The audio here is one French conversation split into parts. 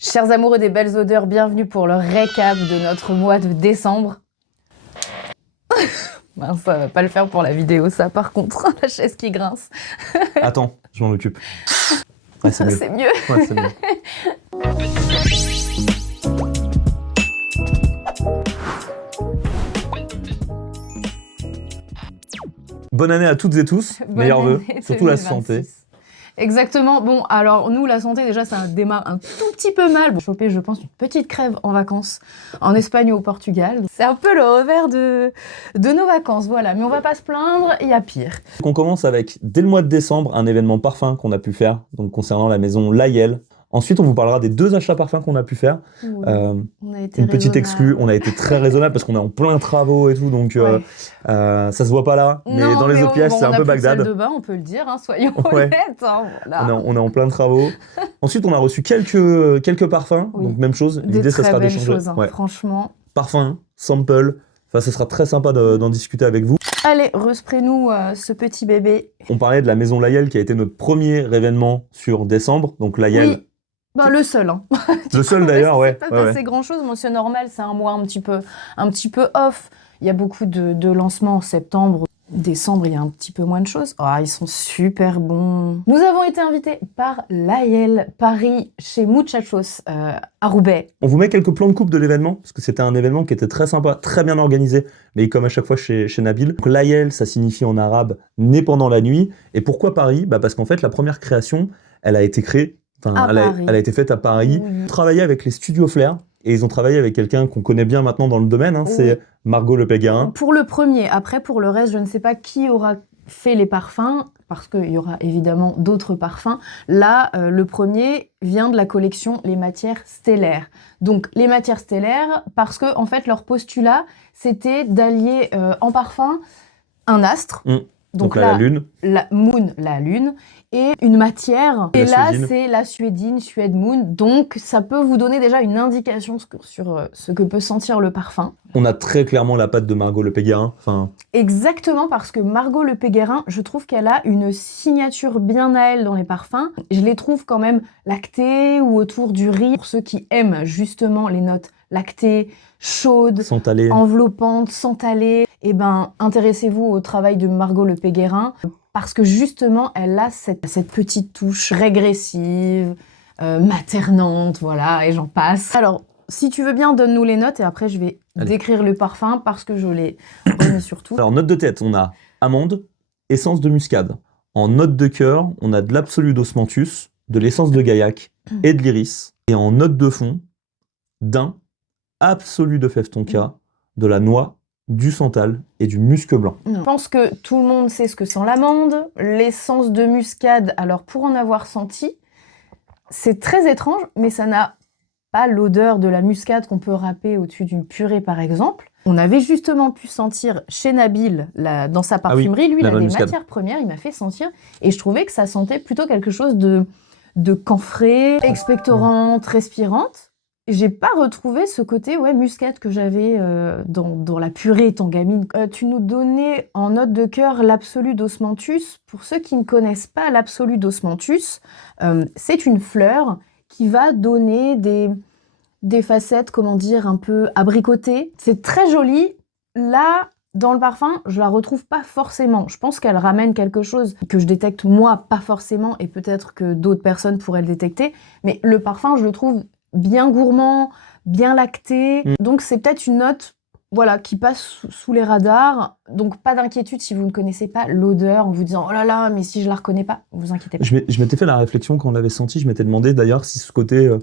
Chers amoureux des belles odeurs, bienvenue pour le récap de notre mois de décembre. Mince, ça va pas le faire pour la vidéo, ça par contre, la chaise qui grince. Attends, je m'en occupe. Ouais, c'est mieux. C'est mieux. Ouais, c'est mieux. Bonne année à toutes et tous, meilleurs vœux, surtout la santé. Exactement. Bon, alors nous, la santé, déjà, ça démarre un tout petit peu mal. Bon, choper, je pense, une petite crève en vacances en Espagne ou au Portugal. C'est un peu le revers de nos vacances, voilà. Mais on va pas se plaindre, il y a pire. On commence avec, dès le mois de décembre, un événement parfum qu'on a pu faire, donc concernant la maison Layel. Ensuite, on vous parlera des 2 achats parfums qu'on a pu faire. Oui, on a été une petite raisonnable. exclue, on a été très raisonnable parce qu'on est en plein travaux et tout, donc Ouais. ça se voit pas là, mais Non, dans les autres pièces, c'est un peu Bagdad. On a plus de salle de bain, on peut le dire, hein, soyons Ouais. honnêtes. Hein, voilà. On est en plein travaux. Ensuite, on a reçu quelques parfums, Oui. donc même chose. Des L'idée, ça très sera belles d'échanger. choses, hein, Ouais. franchement. Parfum, sample. Enfin, ce sera très sympa d'en discuter avec vous. Allez, respray-nous ce petit bébé. On parlait de la maison Layel qui a été notre premier événement sur décembre. Donc Layel, Oui, ben, le seul. Hein. le seul d'ailleurs, ouais. C'est pas passé grand-chose, moi c'est normal, c'est un mois un petit peu off. Il y a beaucoup de lancements en septembre. Décembre, il y a un petit peu moins de choses. Ah, ils sont super bons. Nous avons été invités par Layel Paris chez Muchachos à Roubaix. On vous met quelques plans de coupe de l'événement, parce que c'était un événement qui était très sympa, très bien organisé, mais comme à chaque fois chez Nabil. Donc Layel, ça signifie en arabe « né pendant la nuit ». Et pourquoi Paris ? Parce qu'en fait, la première création, elle a été créée, elle a été faite à Paris. Oui. Travaillé avec les studios Flair, et ils ont travaillé avec quelqu'un qu'on connaît bien maintenant dans le domaine, hein, Oui. c'est Margot Le Péguerin. Pour le premier, après pour le reste, je ne sais pas qui aura fait les parfums, parce qu'il y aura évidemment d'autres parfums. Là, le premier vient de la collection Les Matières Stellaires. Donc les Matières Stellaires, parce que en fait leur postulat, c'était d'allier en parfum un astre. Donc là, la lune. La Moon, la lune, et une matière. La et là, suédine. c'est la suédine, Suède Moon. Donc, ça peut vous donner déjà une indication sur ce que peut sentir le parfum. On a très clairement la patte de Margot Le Péguerin. Enfin, Exactement, parce que Margot Le Péguerin, je trouve qu'elle a une signature bien à elle dans les parfums. Je les trouve quand même lactées ou autour du riz. Pour ceux qui aiment justement les notes lactées, chaudes, santalée. enveloppantes, santalées, eh ben, intéressez-vous au travail de Margot Le Péguerin, parce que justement, elle a cette petite touche régressive, maternante, voilà, et j'en passe. Alors, si tu veux bien, donne-nous les notes, et après, je vais décrire le parfum, parce que je l'ai remis surtout. Alors, note de tête, on a amande, essence de muscade. En note de cœur, on a de l'absolu d'osmanthus, de l'essence de gaillac et de l'iris. Et en note de fond, d'un absolu de fève tonka, de la noix, du santal et du musc blanc. Je pense que tout le monde sait ce que sent l'amande, l'essence de muscade. Alors pour en avoir senti, c'est très étrange, mais ça n'a pas l'odeur de la muscade qu'on peut râper au-dessus d'une purée par exemple. On avait justement pu sentir chez Nabil, dans sa parfumerie, lui il a des matières premières, il m'a fait sentir, et je trouvais que ça sentait plutôt quelque chose de camphré, expectorante, respirante. J'ai pas retrouvé ce côté muscade que j'avais dans la purée étant gamine. Tu nous donnais en note de cœur l'absolu d'osmanthus. Pour ceux qui ne connaissent pas l'absolu d'osmanthus, c'est une fleur qui va donner des facettes, comment dire, un peu abricotées. C'est très joli. Là, dans le parfum, je la retrouve pas forcément. Je pense qu'elle ramène quelque chose que je détecte moi pas forcément et peut-être que d'autres personnes pourraient le détecter. Mais le parfum, je le trouve bien gourmand, bien lacté. Donc c'est peut-être une note qui passe sous les radars. Donc pas d'inquiétude si vous ne connaissez pas l'odeur en vous disant « Oh là là, mais si je la reconnais pas, vous inquiétez pas. » Je m'étais fait la réflexion quand on l'avait senti, je m'étais demandé d'ailleurs si ce côté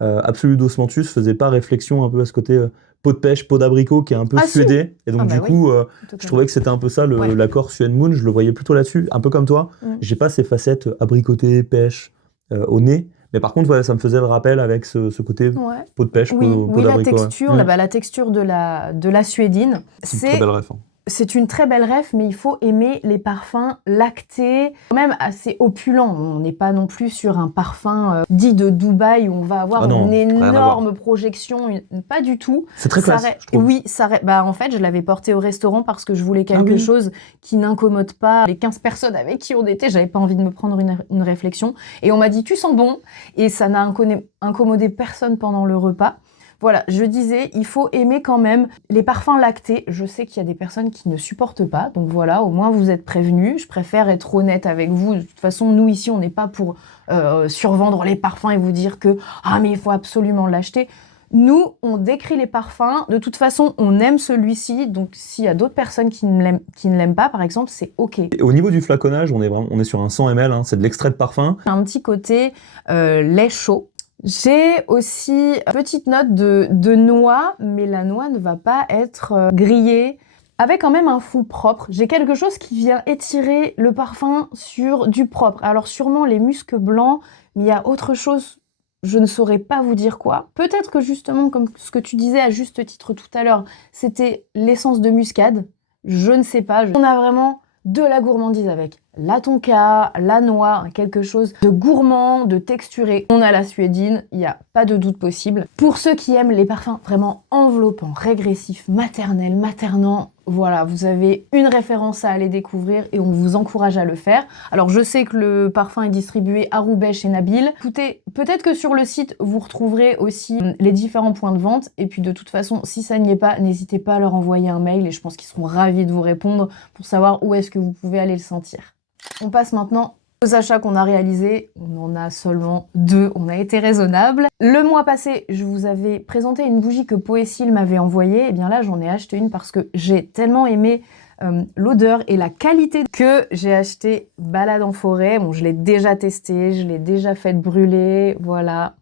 absolu d'osmanthus faisait pas réflexion un peu à ce côté peau de pêche, peau d'abricot qui est un peu suédé. Et donc je trouvais que c'était un peu ça l'accord Suède Moon, je le voyais plutôt là-dessus, un peu comme toi. J'ai pas ces facettes abricotées, pêche au nez. Mais par contre, ça me faisait le rappel avec ce côté peau de pêche, peau d'abricot. La texture de la suédine. C'est une très belle ref. c'est une très belle ref, mais il faut aimer les parfums lactés, quand même assez opulents. On n'est pas non plus sur un parfum dit de Dubaï où on va avoir une énorme projection, pas du tout. C'est très classe, je trouve. Oui, en fait, je l'avais porté au restaurant parce que je voulais quelque chose qui n'incommode pas les 15 personnes avec qui on était. J'avais pas envie de me prendre une réflexion. Et on m'a dit, tu sens bon. Et ça n'a incommodé personne pendant le repas. Voilà, je disais, il faut aimer quand même les parfums lactés. Je sais qu'il y a des personnes qui ne supportent pas, donc voilà, au moins vous êtes prévenus. Je préfère être honnête avec vous. De toute façon, nous ici, on n'est pas pour survendre les parfums et vous dire que « Ah, mais il faut absolument l'acheter ». Nous, on décrit les parfums. De toute façon, on aime celui-ci. Donc, s'il y a d'autres personnes qui ne l'aiment pas, par exemple, c'est OK. Et au niveau du flaconnage, on est sur un 100 ml, hein, c'est de l'extrait de parfum. Un petit côté lait chaud. J'ai aussi une petite note de noix, mais la noix ne va pas être grillée. Avec quand même un fond propre. J'ai quelque chose qui vient étirer le parfum sur du propre. Alors sûrement les muscs blancs, mais il y a autre chose, je ne saurais pas vous dire quoi. Peut-être que justement, comme ce que tu disais à juste titre tout à l'heure, c'était l'essence de muscade. Je ne sais pas. On a vraiment de la gourmandise avec la tonka, la noix, quelque chose de gourmand, de texturé. On a la suédine, il n'y a pas de doute possible. Pour ceux qui aiment les parfums vraiment enveloppants, régressifs, maternels, maternants, voilà, vous avez une référence à aller découvrir et on vous encourage à le faire. Alors je sais que le parfum est distribué à Roubaix chez Nabil. Écoutez, peut-être que sur le site, vous retrouverez aussi les différents points de vente. Et puis de toute façon, si ça n'y est pas, n'hésitez pas à leur envoyer un mail et je pense qu'ils seront ravis de vous répondre pour savoir où est-ce que vous pouvez aller le sentir. On passe maintenant aux achats qu'on a réalisés. On en a seulement 2, on a été raisonnable. Le mois passé, je vous avais présenté une bougie que Poésil m'avait envoyée. Et bien là, j'en ai acheté une parce que j'ai tellement aimé l'odeur et la qualité que j'ai acheté Balade en forêt. Bon, je l'ai déjà testé, je l'ai déjà fait brûler, voilà.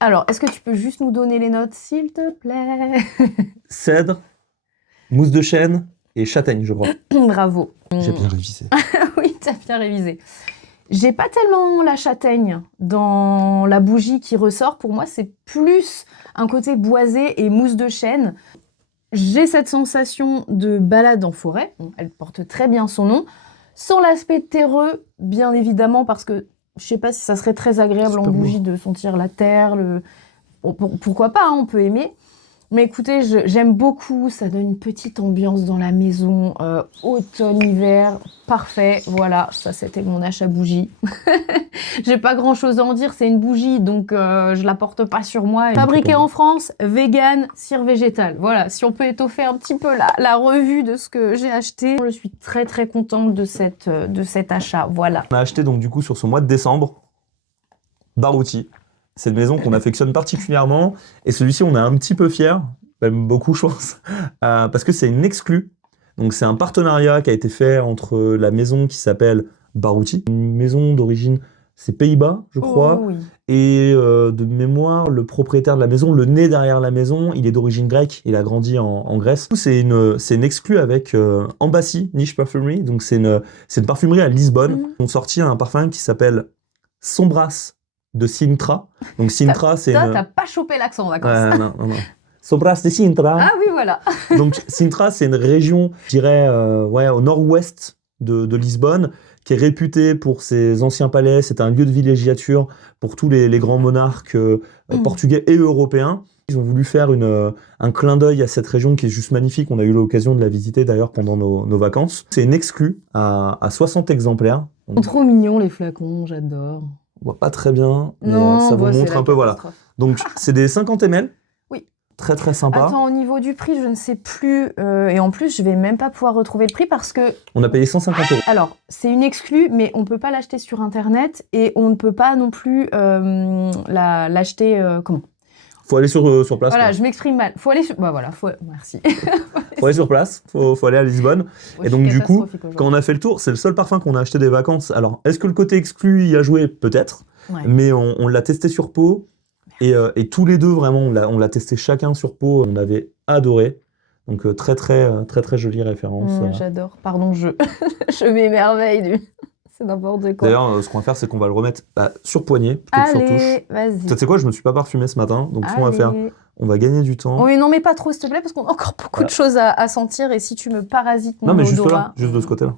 Alors, est-ce que tu peux juste nous donner les notes, s'il te plaît? Cèdre, mousse de chêne et châtaigne, je crois. Bravo. J'ai bien révisé. Oui, t'as bien révisé. J'ai pas tellement la châtaigne dans la bougie qui ressort. Pour moi, c'est plus un côté boisé et mousse de chêne. J'ai cette sensation de balade en forêt. Bon, elle porte très bien son nom. Sans l'aspect terreux, bien évidemment, parce que je sais pas si ça serait très agréable en bougie de sentir la terre. Bon, pourquoi pas, hein, on peut aimer. Mais écoutez, j'aime beaucoup, ça donne une petite ambiance dans la maison, automne-hiver, parfait, voilà, ça c'était mon achat bougie. J'ai pas grand chose à en dire, c'est une bougie, donc je la porte pas sur moi. Fabriquée en France, vegan, cire végétale, voilà, si on peut étoffer un petit peu la revue de ce que j'ai acheté. Je suis très très contente de cet achat, voilà. On a acheté donc du coup sur ce mois de décembre, Barouti. C'est une maison qu'on affectionne particulièrement. Et celui-ci, on est un petit peu fiers, même beaucoup, je pense, parce que c'est une exclue. Donc, c'est un partenariat qui a été fait entre la maison qui s'appelle Barouti, une maison d'origine, c'est Pays-Bas, je crois. Oh, oui. Et de mémoire, le propriétaire de la maison, le nez derrière la maison, il est d'origine grecque. Il a grandi en Grèce. C'est une exclue avec Embassy Niche Perfumery. Donc, c'est une parfumerie à Lisbonne. Ils ont sorti un parfum qui s'appelle Sombras de Sintra. Donc Sintra, c'est T'as pas chopé l'accent en vacances. Non. Sombras de Sintra. Ah oui, voilà. Donc Sintra, c'est une région, je dirais, au nord-ouest de Lisbonne, qui est réputée pour ses anciens palais. C'est un lieu de villégiature pour tous les grands monarques portugais et européens. Ils ont voulu faire un clin d'œil à cette région qui est juste magnifique. On a eu l'occasion de la visiter d'ailleurs pendant nos vacances. C'est une exclue à 60 exemplaires. Ils sont trop mignons les flacons, j'adore. On voit pas très bien, mais non, ça vous montre un peu, voilà. Donc, c'est des 50 ml. Oui. Très, très sympa. Attends, au niveau du prix, je ne sais plus. Et en plus, je vais même pas pouvoir retrouver le prix parce que... On a payé 150 €. Alors, c'est une exclue, mais on peut pas l'acheter sur Internet et on ne peut pas non plus l'acheter... comment ? Faut aller sur place. Voilà, quoi. Je m'exprime mal. Faut aller sur... Bah voilà, merci. Faut aller sur place, faut aller à Lisbonne. Et donc du coup, quand on a fait le tour, c'est le seul parfum qu'on a acheté des vacances. Alors, est-ce que le côté exclu y a joué? Peut-être. Ouais. Mais on l'a testé sur peau. Et tous les deux, vraiment, on l'a testé chacun sur peau. On avait adoré. Donc très jolie référence. J'adore. Pardon, je m'émerveille. C'est n'importe quoi. D'ailleurs, ce qu'on va faire, c'est qu'on va le remettre sur poignet plutôt que sur touche. Vas-y. Tu sais quoi, je me suis pas parfumé ce matin, donc ce qu'on va faire, On va gagner du temps. Oui, non, mais pas trop, s'il te plaît, parce qu'on a encore beaucoup de choses à sentir. Et si tu me parasites mon odorat... Non, mais juste là, juste de ce côté-là.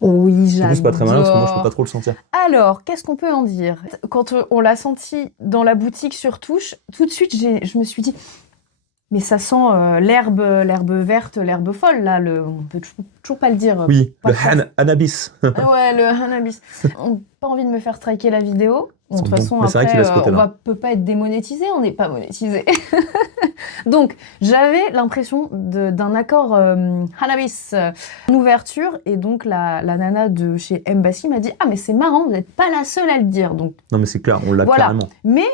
Oui, j'adore. j'adore. C'est pas très malin, parce que moi, je peux pas trop le sentir. Alors, qu'est-ce qu'on peut en dire? Quand on l'a senti dans la boutique sur touche, tout de suite, je me suis dit... Mais ça sent l'herbe verte, l'herbe folle, là. On peut toujours pas le dire. Oui, le Hannabis. Ouais, le Hannabis. On n'a pas envie de me faire striker la vidéo. De toute façon, après, on peut pas être démonétisé, on n'est pas monétisé. Donc, j'avais l'impression d'un accord Hannabis en ouverture, et donc la nana de chez Embassy m'a dit « Ah, mais c'est marrant, vous n'êtes pas la seule à le dire. » Donc, non, mais c'est clair, on l'a carrément. Mais...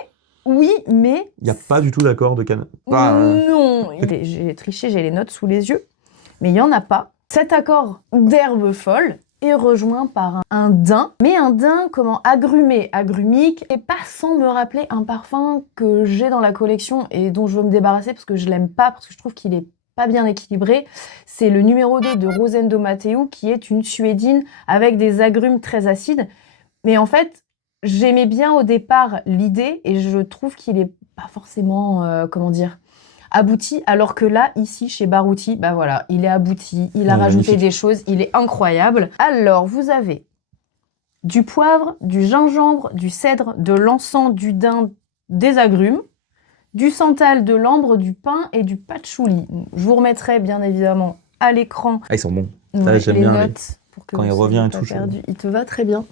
Oui, mais... Il n'y a pas du tout d'accord de cannabis. Non, j'ai triché, j'ai les notes sous les yeux, mais il n'y en a pas. Cet accord d'herbe folle est rejoint par un daim, mais un daim, agrumé, agrumique, et pas sans me rappeler un parfum que j'ai dans la collection et dont je veux me débarrasser parce que je l'aime pas, parce que je trouve qu'il est pas bien équilibré. C'est le numéro 2 de Rosendo Matteo, qui est une suédine avec des agrumes très acides. Mais en fait, j'aimais bien au départ l'idée et je trouve qu'il est pas forcément, abouti. Alors que là, ici, chez Baruti, bah voilà, il est abouti, il a rajouté des choses, il est incroyable. Alors, vous avez du poivre, du gingembre, du cèdre, de l'encens, du daim, des agrumes, du santal, de l'ambre, du pin et du patchouli. Je vous remettrai bien évidemment à l'écran. Ah, ils sont bons. J'aime bien notes pour que quand il revient et tout. Il te va très bien.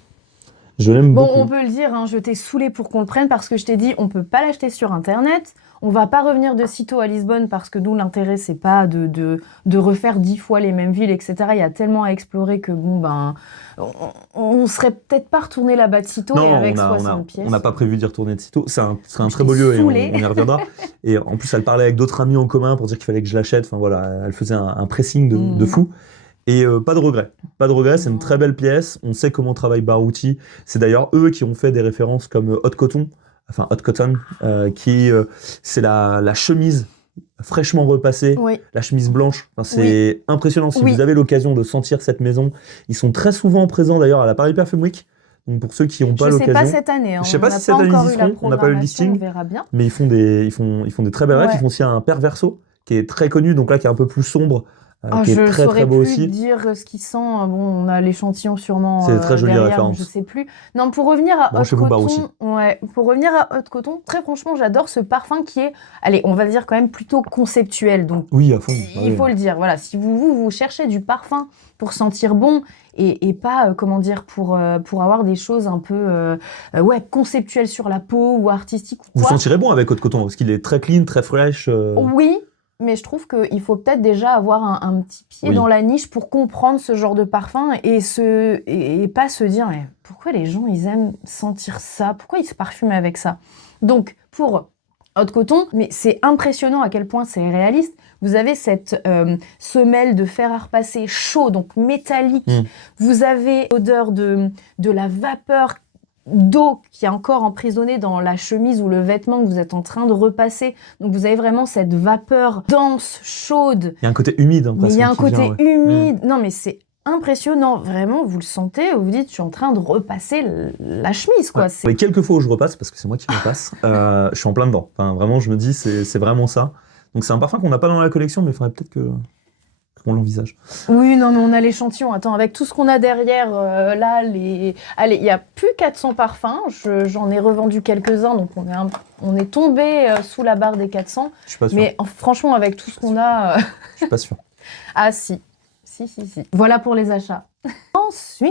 Je l'aime beaucoup. Bon, on peut le dire, hein, je t'ai saoulé pour qu'on le prenne parce que je t'ai dit, on peut pas l'acheter sur Internet. On va pas revenir de sitôt à Lisbonne parce que nous, l'intérêt, c'est pas de refaire 10 fois les mêmes villes, etc. Il y a tellement à explorer que, bon, ben, on serait peut-être pas retourné là-bas de sitôt et avec 60 pièces. On n'a pas prévu d'y retourner de sitôt. C'est un très beau lieu et on y reviendra. Et en plus, elle parlait avec d'autres amis en commun pour dire qu'il fallait que je l'achète. Enfin voilà, elle faisait un pressing de fou. Et pas de regret. Pas de regret, c'est une très belle pièce. On sait comment travaille Baruti. C'est d'ailleurs eux qui ont fait des références comme Hot Cotton, c'est la chemise fraîchement repassée, la chemise blanche. Enfin, c'est impressionnant. Si vous avez l'occasion de sentir cette maison, ils sont très souvent présents d'ailleurs à la Paris Perfume Week. Donc pour ceux qui n'ont pas l'occasion, je sais pas cette année. Je sais pas si cette année ils y seront. On n'a pas eu le listing. On verra bien. Mais ils font des très belles rêves. Ils font aussi un Perverso qui est très connu, donc là qui est un peu plus sombre. Qui est très très beau aussi. Je saurais plus dire ce qui sent. Bon, on a l'échantillon sûrement. C'est très jolie derrière, référence. Je sais plus. Non, pour revenir à Hot Cotton, très franchement, j'adore ce parfum qui est, allez, on va dire quand même plutôt conceptuel. Donc, oui, à fond. Il faut le dire. Voilà, si vous cherchez du parfum pour sentir bon et pas, pour avoir des choses un peu, conceptuelles sur la peau ou artistiques. Vous sentirez bon avec Hot Cotton parce qu'il est très clean, très fresh. Oui. Mais je trouve qu'il faut peut-être déjà avoir un petit pied dans la niche pour comprendre ce genre de parfum et pas se dire mais pourquoi les gens ils aiment sentir ça, pourquoi ils se parfument avec ça. Donc pour Hot Cotton, mais c'est impressionnant à quel point c'est réaliste. Vous avez cette semelle de fer à repasser chaud, donc métallique. Vous avez l'odeur de la vapeur d'eau qui est encore emprisonnée dans la chemise ou le vêtement que vous êtes en train de repasser. Donc vous avez vraiment cette vapeur dense, chaude. Il y a un côté humide. Il y a un côté humide. Non mais c'est impressionnant. Vraiment, vous le sentez, vous vous dites, je suis en train de repasser la chemise, quoi. Et quelques fois où je repasse, parce que c'est moi qui repasse, je suis en plein dedans. Enfin, vraiment, je me dis, c'est vraiment ça. Donc c'est un parfum qu'on n'a pas dans la collection, mais il faudrait peut-être qu'on l'envisage. Oui, non, mais on a l'échantillon. Attends, avec tout ce qu'on a derrière, là, allez, il n'y a plus 400 parfums. J'en ai revendu quelques-uns, donc on est tombé sous la barre des 400. Je suis pas sûr. Mais franchement, avec tout ce qu'on a... Je suis pas sûr. Ah, si. Si. Voilà pour les achats. Ensuite...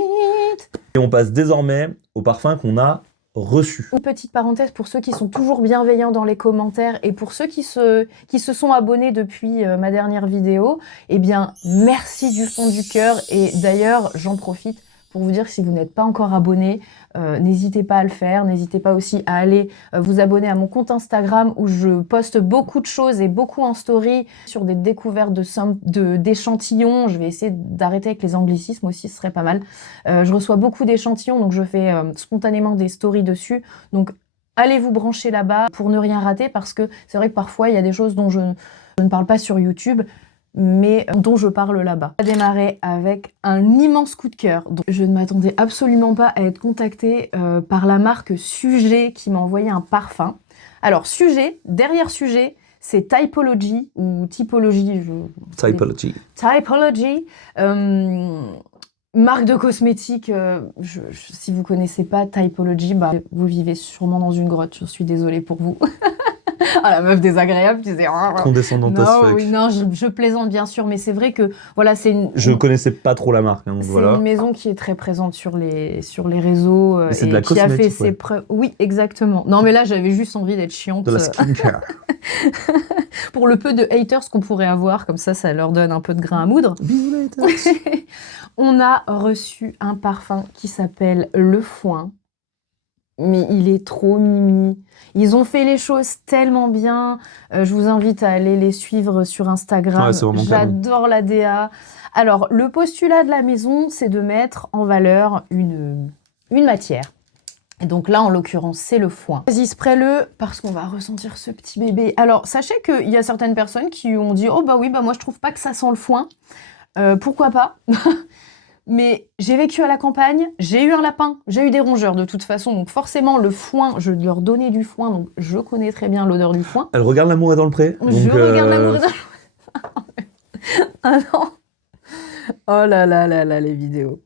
Et on passe désormais au parfum qu'on a reçu. Une petite parenthèse pour ceux qui sont toujours bienveillants dans les commentaires et pour ceux qui se sont abonnés depuis ma dernière vidéo, eh bien, merci du fond du cœur. Et d'ailleurs, j'en profite pour vous dire que si vous n'êtes pas encore abonné, n'hésitez pas à le faire. N'hésitez pas aussi à aller vous abonner à mon compte Instagram où je poste beaucoup de choses et beaucoup en story sur des découvertes d'échantillons. Je vais essayer d'arrêter avec les anglicismes aussi, ce serait pas mal. Je reçois beaucoup d'échantillons, donc je fais spontanément des stories dessus. Donc allez vous brancher là-bas pour ne rien rater parce que c'est vrai que parfois il y a des choses dont je ne parle pas sur YouTube. mais dont je parle là-bas. On va démarrer avec un immense coup de cœur. Donc, je ne m'attendais absolument pas à être contactée par la marque Sujet qui m'a envoyé un parfum. Alors Sujet, derrière Sujet, c'est Typology ou Typology. Typology. Typology. Marque de cosmétiques, si vous connaissez pas Typology, bah, vous vivez sûrement dans une grotte, je suis désolée pour vous. Ah, la meuf désagréable, tu disais... Condescendante as fuck. Oui, non, je plaisante bien sûr, mais c'est vrai que voilà, c'est une... Je connaissais pas trop la marque, hein, donc voilà. C'est une maison qui est très présente sur les réseaux et de la qui a fait ses preuves. Oui, exactement. Non, mais là, j'avais juste envie d'être chiante. De la skincare. Pour le peu de haters qu'on pourrait avoir, comme ça leur donne un peu de grain à moudre. Bisous les haters. On a reçu un parfum qui s'appelle Le Foin. Mais il est trop mimi. Ils ont fait les choses tellement bien. Je vous invite à aller les suivre sur Instagram. Ouais, j'adore la DA. Alors, le postulat de la maison, c'est de mettre en valeur une matière. Et donc là, en l'occurrence, c'est le foin. Vas-y, spray-le, parce qu'on va ressentir ce petit bébé. Alors, sachez qu'il y a certaines personnes qui ont dit « Oh bah oui, bah moi je trouve pas que ça sent le foin. Pourquoi pas ?» Mais j'ai vécu à la campagne, j'ai eu un lapin, j'ai eu des rongeurs de toute façon, donc forcément le foin, je leur donnais du foin, donc je connais très bien l'odeur du foin. Elle regarde l'amour est dans le pré. Donc, je regarde l'amour est dans le pré. Ah non. Oh là là là là, les vidéos.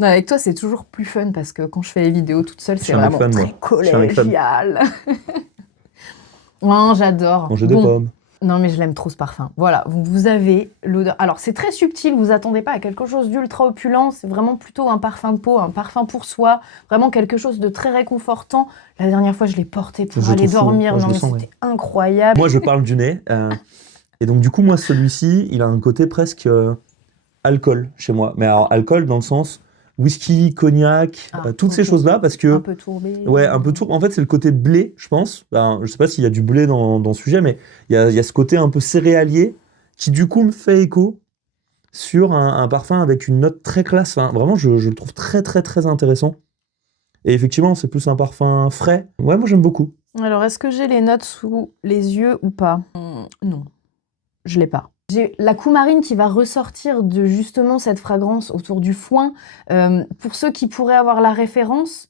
Non, avec toi c'est toujours plus fun parce que quand je fais les vidéos toute seule, c'est vraiment très collégial. Oh, j'adore. Manger des pommes. Non, mais je l'aime trop ce parfum. Voilà, vous avez l'odeur. Alors, c'est très subtil, vous attendez pas à quelque chose d'ultra opulent. C'est vraiment plutôt un parfum de peau, un parfum pour soi. Vraiment quelque chose de très réconfortant. La dernière fois, je l'ai porté pour aller dormir. Non, mais c'était incroyable. Moi, je parle du nez. Et donc, du coup, moi, celui-ci, il a un côté presque alcool chez moi. Mais alors, alcool dans le sens whisky, cognac, toutes ces choses-là, parce que... Un peu tourbé. Ouais, un peu tourbé. En fait, c'est le côté blé, je pense. Ben, je sais pas s'il y a du blé dans le sujet, mais il y a ce côté un peu céréalier qui, du coup, me fait écho sur un parfum avec une note très classe. Enfin, vraiment, je le trouve très, très, très intéressant. Et effectivement, c'est plus un parfum frais. Ouais, moi, j'aime beaucoup. Alors, est-ce que j'ai les notes sous les yeux ou pas? Non, je l'ai pas. J'ai la coumarine qui va ressortir de justement cette fragrance autour du foin. Pour ceux qui pourraient avoir la référence,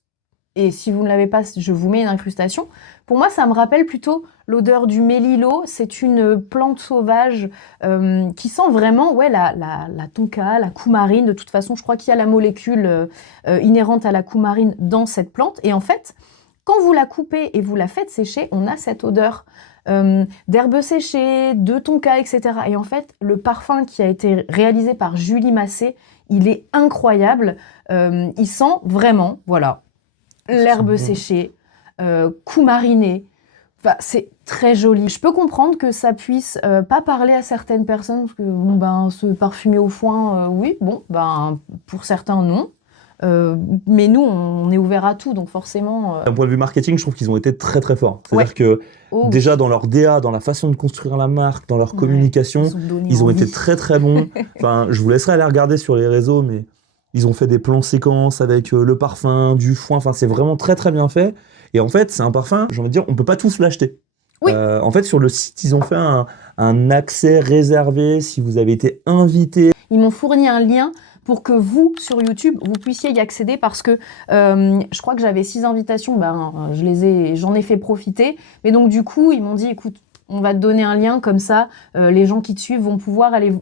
et si vous ne l'avez pas, je vous mets une incrustation. Pour moi, ça me rappelle plutôt l'odeur du mélilo. C'est une plante sauvage qui sent vraiment la tonka, la coumarine. De toute façon, je crois qu'il y a la molécule inhérente à la coumarine dans cette plante. Et en fait, quand vous la coupez et vous la faites sécher, on a cette odeur d'herbes séchées, de tonka, etc. Et en fait, le parfum qui a été réalisé par Julie Massé, il est incroyable. Il sent vraiment, voilà, l'herbe séchée, coumarinée. Enfin, c'est très joli. Je peux comprendre que ça puisse pas parler à certaines personnes, parce que bon, ben, se parfumer au foin, oui, bon, ben, pour certains, non. Mais nous, on est ouvert à tout, donc forcément... D'un point de vue marketing, je trouve qu'ils ont été très très forts. C'est-à-dire que déjà dans leur DA, dans la façon de construire la marque, dans leur communication, ils ont été très très bons. Enfin, je vous laisserai aller regarder sur les réseaux, mais ils ont fait des plans séquences avec le parfum, du foin. Enfin, c'est vraiment très très bien fait. Et en fait, c'est un parfum, j'ai envie de dire, on peut pas tous l'acheter. Oui. En fait, sur le site, ils ont fait un accès réservé si vous avez été invité. Ils m'ont fourni un lien pour que vous, sur YouTube, vous puissiez y accéder parce que je crois que j'avais 6 invitations, j'en ai fait profiter. Mais donc du coup, ils m'ont dit, écoute, on va te donner un lien, comme ça, les gens qui te suivent vont pouvoir aller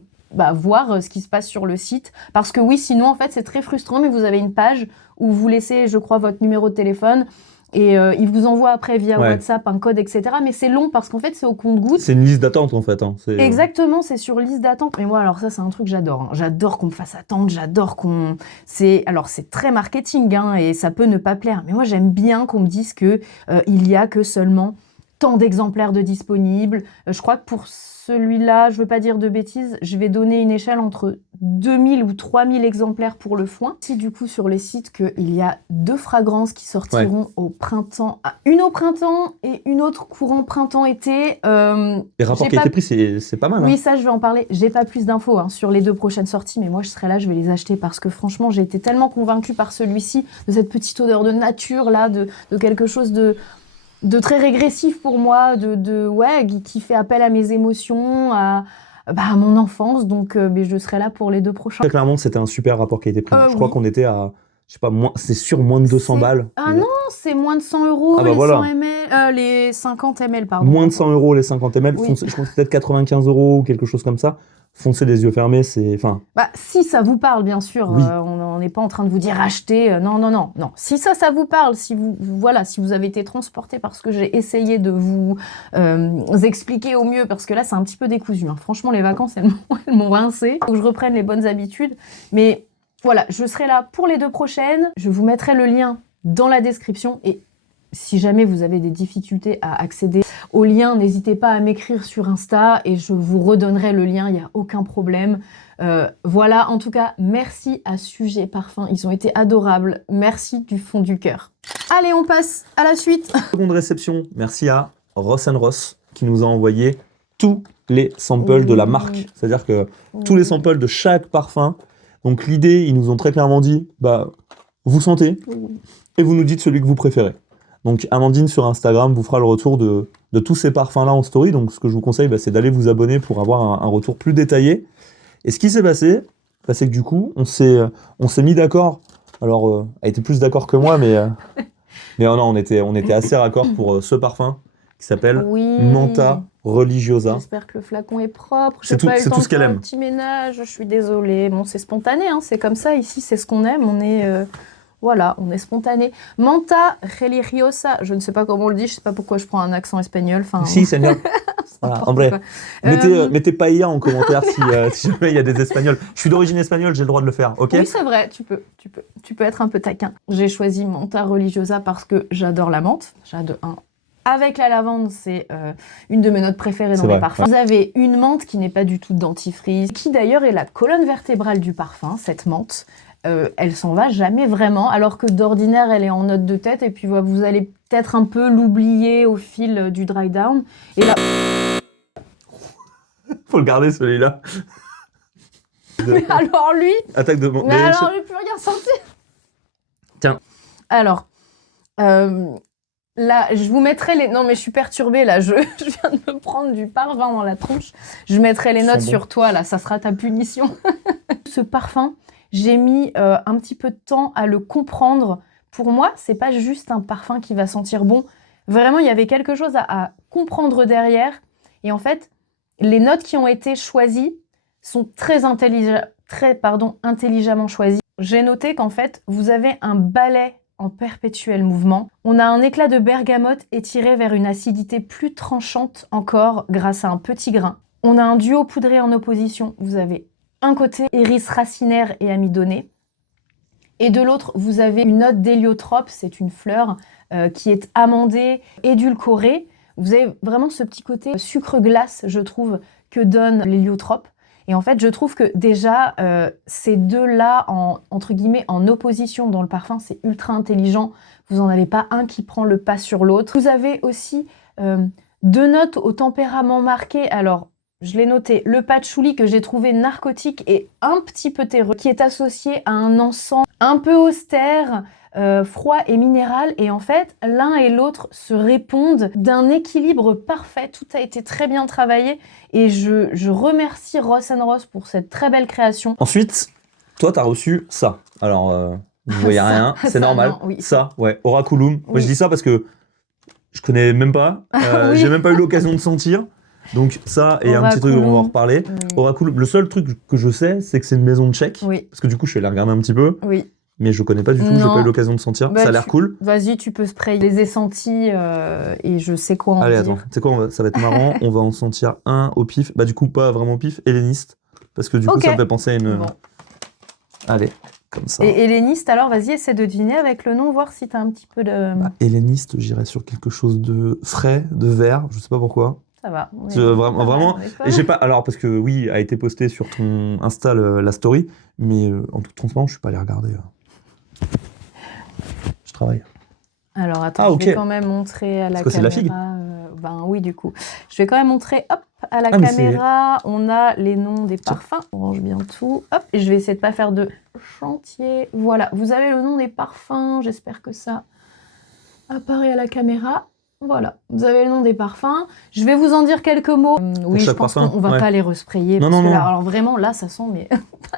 voir ce qui se passe sur le site. Parce que oui, sinon, en fait, c'est très frustrant, mais vous avez une page où vous laissez, je crois, votre numéro de téléphone. Et ils vous envoient après via WhatsApp un code, etc. Mais c'est long parce qu'en fait, c'est au compte-gouttes. C'est une liste d'attente, en fait. Hein. Exactement, c'est sur liste d'attente. Et moi, alors ça, c'est un truc que j'adore. Hein. J'adore qu'on me fasse attendre, j'adore qu'on... Alors, c'est très marketing, hein, et ça peut ne pas plaire. Mais moi, j'aime bien qu'on me dise que il y a que seulement tant d'exemplaires de disponibles. Je crois que pour celui-là, je veux pas dire de bêtises, je vais donner une échelle entre 2000 ou 3000 exemplaires pour le foin. Si du coup sur le site qu'il y a 2 fragrances qui sortiront au printemps, une au printemps et une autre courant printemps-été. Les rapports qualité-prix, c'est pas mal. Oui, hein. ça je vais en parler. J'ai pas plus d'infos sur les 2 prochaines sorties, mais moi je serai là, je vais les acheter parce que franchement j'ai été tellement convaincue par celui-ci, de cette petite odeur de nature là, de quelque chose de très régressif pour moi, qui fait appel à mes émotions, à à mon enfance, donc mais je serai là pour les 2 prochains. Très clairement, c'était un super rapport qui a été pris. Je crois qu'on était à, je sais pas, c'est sûr, moins de 200 balles. Ah non, c'est moins de 100 € Ah bah les voilà. 100 ml, les 50 ml, pardon. Moins de 100 € les 50 ml, Oui. je pense peut-être 95 € ou quelque chose comme ça. Foncez les yeux fermés, c'est... Enfin... si ça vous parle, bien sûr, oui. On n'est pas en train de vous dire achetez, non. Si ça vous parle, si vous avez été transporté parce que j'ai essayé de vous expliquer au mieux, parce que là, c'est un petit peu décousu. Hein. Franchement, les vacances, elles m'ont rincé. Faut que je reprenne les bonnes habitudes. Mais voilà, je serai là pour les 2 prochaines. Je vous mettrai le lien dans la description et si jamais vous avez des difficultés à accéder au lien, n'hésitez pas à m'écrire sur Insta et je vous redonnerai le lien, il n'y a aucun problème. Voilà, en tout cas, merci à Sujet Parfum, ils ont été adorables. Merci du fond du cœur. Allez, on passe à la suite. Seconde réception, merci à Ross & Ross qui nous a envoyé tous les samples de la marque. C'est-à-dire que tous les samples de chaque parfum. Donc l'idée, ils nous ont très clairement dit, vous sentez et vous nous dites celui que vous préférez. Donc Amandine sur Instagram vous fera le retour de tous ces parfums-là en story. Donc ce que je vous conseille, c'est d'aller vous abonner pour avoir un retour plus détaillé. Et ce qui s'est passé, c'est que du coup, on s'est mis d'accord. Alors, elle était plus d'accord que moi, mais non, on était assez raccord pour ce parfum qui s'appelle Manta Religiosa. J'espère que le flacon est propre. C'est tout ce qu'elle aime. Un petit ménage, je suis désolée. Bon, c'est spontané, hein, c'est comme ça. Ici, c'est ce qu'on aime. On est... Voilà, on est spontané. Manta religiosa, je ne sais pas comment on le dit, je ne sais pas pourquoi je prends un accent espagnol. Si, Seigneur. Voilà, en vrai, mettez paella en commentaire si jamais il y a des Espagnols. Je suis d'origine espagnole, j'ai le droit de le faire, ok? Oui, c'est vrai, tu peux être un peu taquin. J'ai choisi Manta religiosa parce que j'adore la menthe. Avec la lavande, c'est une de mes notes préférées dans les parfums. Ouais. Vous avez une menthe qui n'est pas du tout dentifrice, qui d'ailleurs est la colonne vertébrale du parfum, cette menthe. Elle s'en va jamais vraiment, alors que d'ordinaire, elle est en note de tête, et puis vous allez peut-être un peu l'oublier au fil du dry down. Et là... Faut le garder, celui-là. Mais alors lui... Attaque de... Mais alors lui, plus rien sentir. Tiens. Alors... Là, je vous mettrai les... Non, mais je suis perturbée, là. Je viens de me prendre du parfum dans la tronche. Je mettrai les notes sur toi, là. Ça sera ta punition. Ce parfum... J'ai mis un petit peu de temps à le comprendre. Pour moi, c'est pas juste un parfum qui va sentir bon. Vraiment, il y avait quelque chose à comprendre derrière. Et en fait, les notes qui ont été choisies sont très intelligemment choisies. J'ai noté qu'en fait, vous avez un balai en perpétuel mouvement. On a un éclat de bergamote étiré vers une acidité plus tranchante encore grâce à un petit grain. On a un duo poudré en opposition. Vous avez un côté iris racinaire et amidonné, et de l'autre, vous avez une note d'héliotrope, c'est une fleur qui est amandée, édulcorée. Vous avez vraiment ce petit côté sucre-glace, je trouve, que donne l'héliotrope. Et en fait, je trouve que déjà, ces deux-là, entre guillemets, en opposition dans le parfum, c'est ultra intelligent. Vous n'en avez pas un qui prend le pas sur l'autre. Vous avez aussi 2 notes au tempérament marqué. Alors, je l'ai noté, le patchouli que j'ai trouvé narcotique et un petit peu terreux, qui est associé à un encens un peu austère, froid et minéral. Et en fait, l'un et l'autre se répondent d'un équilibre parfait. Tout a été très bien travaillé. Et je remercie Ross & Ross pour cette très belle création. Ensuite, toi, tu as reçu ça. Alors, vous voyez rien, c'est normal. Non, oui. Ça, ouais, Oraculum. Oui. Moi, je dis ça parce que je connais même pas. Oui. J'ai même pas eu l'occasion de sentir. Donc ça, et un petit truc, on va en reparler. Oui. Oraculum, le seul truc que je sais, c'est que c'est une maison tchèque. Oui. Parce que du coup, je suis allé regarder un petit peu. Oui. Mais je connais pas du tout, j'ai pas eu l'occasion de sentir. Ça a l'air cool. Vas-y, tu peux sprayer les essentis et je sais quoi en dire. Allez, attends, tu sais quoi, ça va être marrant. On va en sentir un au pif. Bah du coup, pas vraiment au pif, helléniste. Parce que du coup, ça me fait penser à une... Bon. Allez, comme ça. Et helléniste, alors vas-y, essaie de deviner avec le nom, voir si t'as un petit peu de... Helléniste, j'irais sur quelque chose de frais, de vert, je sais pas pourquoi. Ça va. Vraiment, j'ai pas. Alors parce que oui, a été posté sur ton Insta la story, mais en toute transparence, je suis pas allé regarder. Je travaille. Alors attends, je vais quand même montrer à la caméra. C'est la figue. Ben oui, du coup, je vais quand même montrer. Hop, à la caméra, on a les noms des parfums. On range bien tout. Hop, et je vais essayer de pas faire de chantier. Voilà, vous avez le nom des parfums. J'espère que ça apparaît à la caméra. Voilà, vous avez le nom des parfums. Je vais vous en dire quelques mots. Oui, je pense qu'on va pas les resprayer. Non. Là, alors vraiment, là, ça sent, mais...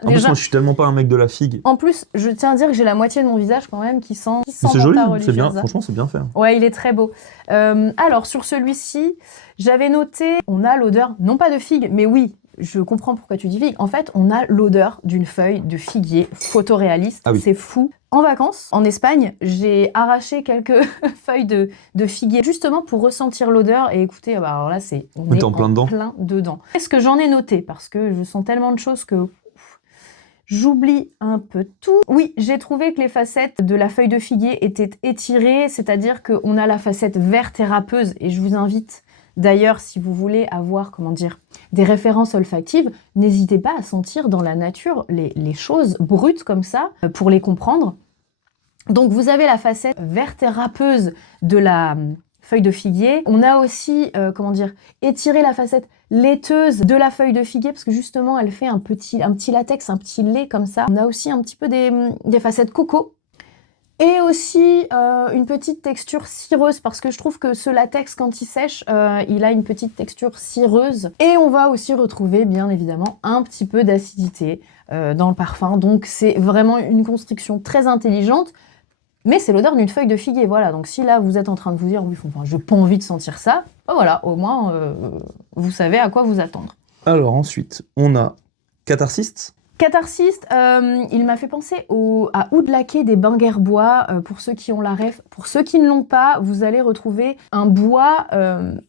En plus, moi, je suis tellement pas un mec de la figue. En plus, je tiens à dire que j'ai la moitié de mon visage quand même qui sent c'est joli, c'est bien. Franchement, c'est bien fait. Ouais, il est très beau. Alors, sur celui-ci, j'avais noté, on a l'odeur, non pas de figue, mais oui, je comprends pourquoi tu dis figue. En fait, on a l'odeur d'une feuille de figuier photoréaliste. Ah oui. C'est fou. En vacances, en Espagne, j'ai arraché quelques feuilles de figuier justement pour ressentir l'odeur. Et écoutez, bah alors là, on est en plein dedans. Qu'est-ce que j'en ai noté? Parce que je sens tellement de choses que... J'oublie un peu tout. Oui, j'ai trouvé que les facettes de la feuille de figuier étaient étirées, c'est-à-dire qu'on a la facette verte et râpeuse. Et je vous invite d'ailleurs, si vous voulez avoir, comment dire, des références olfactives, n'hésitez pas à sentir dans la nature les choses brutes comme ça pour les comprendre. Donc vous avez la facette verte et râpeuse de la feuille de figuier. On a aussi, comment dire, étiré la facette laiteuse de la feuille de figuier parce que justement elle fait un petit latex, un petit lait comme ça. On a aussi un petit peu des facettes coco et aussi une petite texture cireuse parce que je trouve que ce latex quand il sèche, il a une petite texture cireuse. Et on va aussi retrouver bien évidemment un petit peu d'acidité dans le parfum. Donc c'est vraiment une construction très intelligente. Mais c'est l'odeur d'une feuille de figuier, voilà. Donc si là, vous êtes en train de vous dire, oui, enfin, j'ai pas envie de sentir ça, ben voilà, au moins, vous savez à quoi vous attendre. Alors ensuite, on a Catharsis. Catharsis, il m'a fait penser à Oud laqué des Banger bois, pour ceux qui ont la ref. Pour ceux qui ne l'ont pas, vous allez retrouver un bois